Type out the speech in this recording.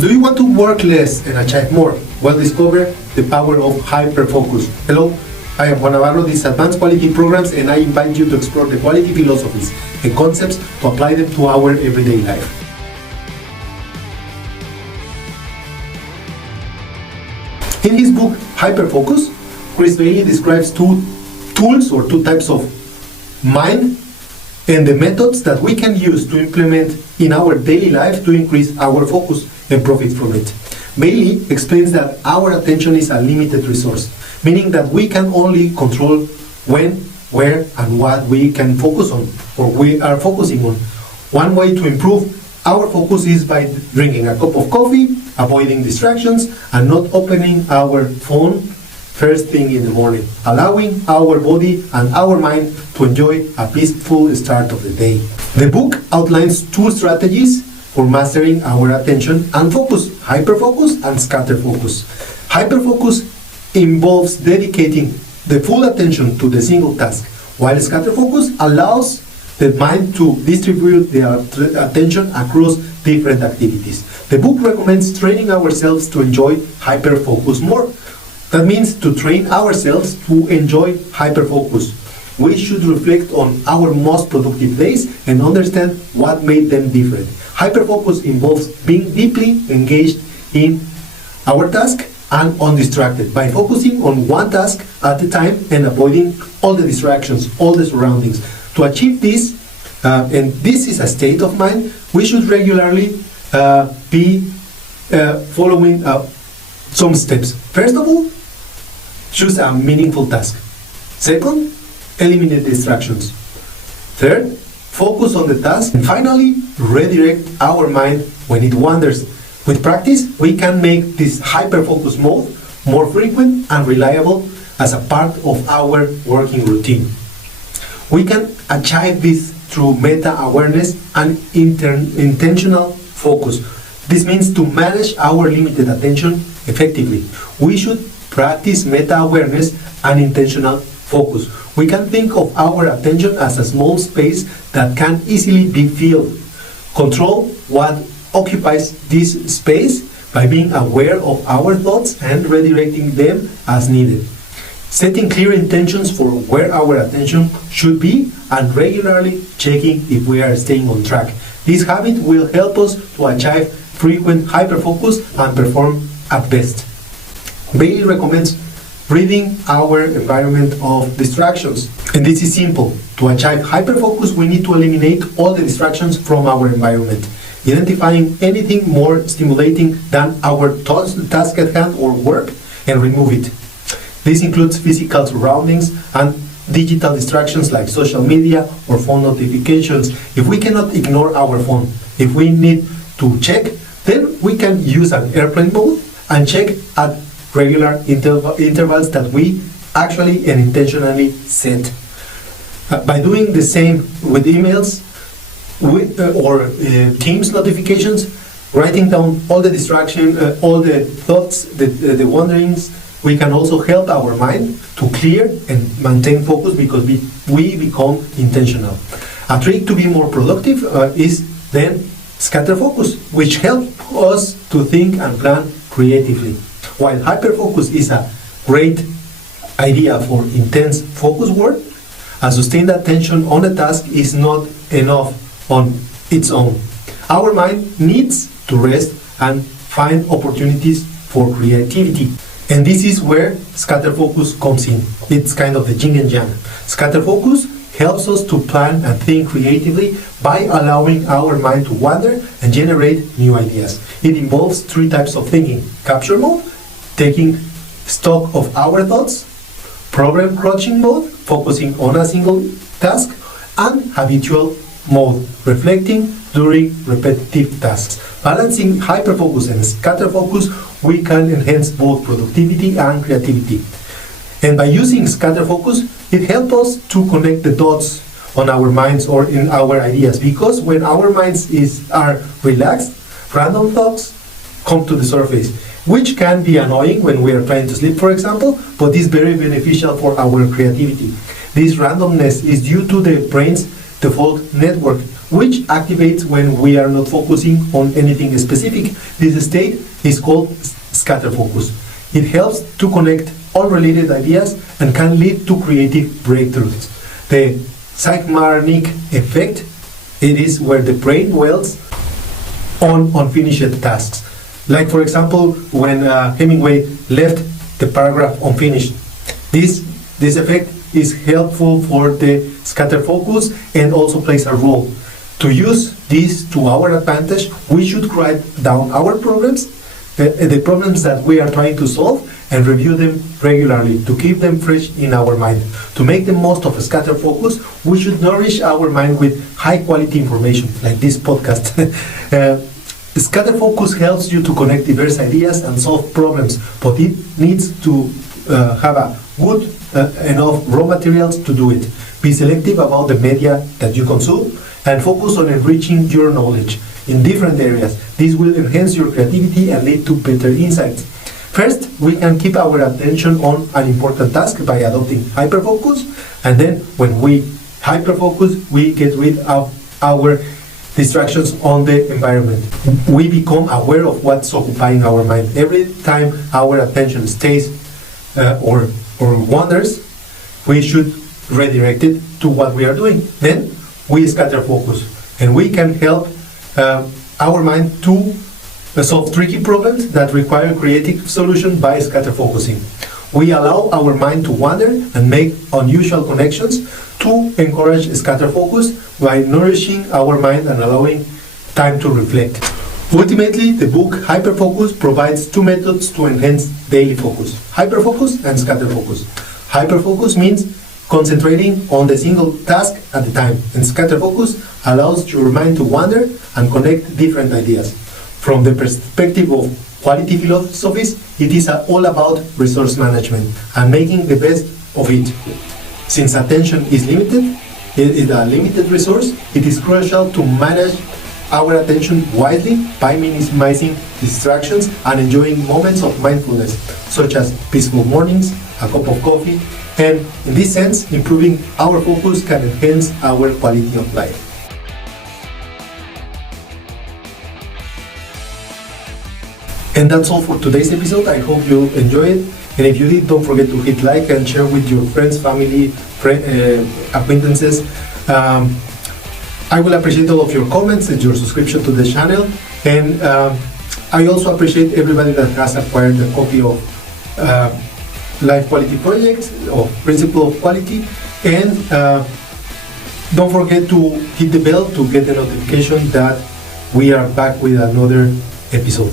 Do you want to work less and achieve more? Well, discover the power of Hyperfocus. Hello, I am Juan Navarro, this is Advanced Quality Programs, and I invite you to explore the quality philosophies and concepts to apply them to our everyday life. In his book, Hyperfocus, Chris Bailey describes two tools or two types of mind and the methods that we can use to implement in our daily life to increase our focus and profit from it. Bailey explains that our attention is a limited resource, meaning that we can only control when, where, and what we can focus on, or we are focusing on. One way to improve our focus is by drinking a cup of coffee, avoiding distractions, and not opening our phone first thing in the morning, allowing our body and our mind to enjoy a peaceful start of the day. The book outlines two strategies for mastering our attention and focus: hyperfocus and scatterfocus. Hyperfocus involves dedicating the full attention to the single task, while scatterfocus allows the mind to distribute the attention across different activities. The book recommends training ourselves to enjoy hyperfocus more. That means to train ourselves to enjoy hyperfocus. We should reflect on our most productive days and understand what made them different. Hyperfocus involves being deeply engaged in our task and undistracted by focusing on one task at a time and avoiding all the distractions, all the surroundings. To achieve this, and this is a state of mind, we should regularly be following some steps. First of all, choose a meaningful task. Second, eliminate distractions. Third, focus on the task. And finally, redirect our mind when it wanders. With practice, we can make this hyperfocus mode more frequent and reliable as a part of our working routine. We can achieve this through meta-awareness and intentional focus. This means to manage our limited attention effectively. We should practice meta-awareness and intentional focus. We can think of our attention as a small space that can easily be filled. Control what occupies this space by being aware of our thoughts and redirecting them as needed. Setting clear intentions for where our attention should be and regularly checking if we are staying on track. This habit will help us to achieve frequent hyperfocus and perform at best. Bailey recommends ridding our environment of distractions. And this is simple. To achieve hyperfocus, we need to eliminate all the distractions from our environment, identifying anything more stimulating than our task at hand or work, and remove it. This includes physical surroundings and digital distractions like social media or phone notifications. If we cannot ignore our phone, if we need to check, then we can use an airplane mode and check at regular intervals that we actually and intentionally set. By doing the same with emails or Teams notifications, writing down all the distraction, all the thoughts, the wanderings, we can also help our mind to clear and maintain focus because we become intentional. A trick to be more productive is then scatter focus, which helps us to think and plan creatively. While hyperfocus is a great idea for intense focus work, a sustained attention on a task is not enough on its own. Our mind needs to rest and find opportunities for creativity. And this is where scatter focus comes in. It's kind of the yin and yang. Scatter focus helps us to plan and think creatively by allowing our mind to wander and generate new ideas. It involves three types of thinking: capture mode, taking stock of our thoughts; problem crushing mode, focusing on a single task; and habitual mode, reflecting during repetitive tasks. Balancing hyperfocus and scatterfocus, we can enhance both productivity and creativity. And by using scatterfocus, it helps us to connect the dots on our minds or in our ideas, because when our minds are relaxed, random thoughts come to the surface, which can be annoying when we are trying to sleep, for example, but is very beneficial for our creativity. This randomness is due to the brain's default network, which activates when we are not focusing on anything specific. This state is called scatter focus. It helps to connect all related ideas and can lead to creative breakthroughs. The Zeigarnik effect, it is where the brain dwells on unfinished tasks. Like for example, when Hemingway left the paragraph unfinished. This effect is helpful for the scatter focus and also plays a role. To use this to our advantage, we should write down our problems, the problems that we are trying to solve, and review them regularly to keep them fresh in our mind. To make the most of a scatter focus, we should nourish our mind with high quality information, like this podcast. Scatter focus helps you to connect diverse ideas and solve problems, but it needs to have a good enough raw materials to do it. Be selective about the media that you consume and focus on enriching your knowledge in different areas. This will enhance your creativity and lead to better insights. First, we can keep our attention on an important task by adopting hyperfocus, and then when we hyperfocus, we get rid of our distractions on the environment. We become aware of what's occupying our mind. Every time our attention stays or wanders, we should redirect it to what we are doing. Then we scatter focus, and we can help our mind to solve tricky problems that require creative solution by scatter focusing. We allow our mind to wander and make unusual connections to encourage scatter focus by nourishing our mind and allowing time to reflect. Ultimately, the book Hyperfocus provides two methods to enhance daily focus: hyperfocus and scatter focus. Hyperfocus means concentrating on the single task at a time, and scatter focus allows your mind to wander and connect different ideas. From the perspective of quality philosophies, it is all about resource management and making the best of it. Since attention is limited, it is a limited resource, it is crucial to manage our attention wisely by minimizing distractions and enjoying moments of mindfulness, such as peaceful mornings, a cup of coffee, and in this sense, improving our focus can enhance our quality of life. And that's all for today's episode. I hope you enjoyed it. And if you did, don't forget to hit like and share with your friends, family, acquaintances. I will appreciate all of your comments and your subscription to the channel. And I also appreciate everybody that has acquired a copy of Life Quality Project, or Principle of Quality. And don't forget to hit the bell to get the notification that we are back with another episode.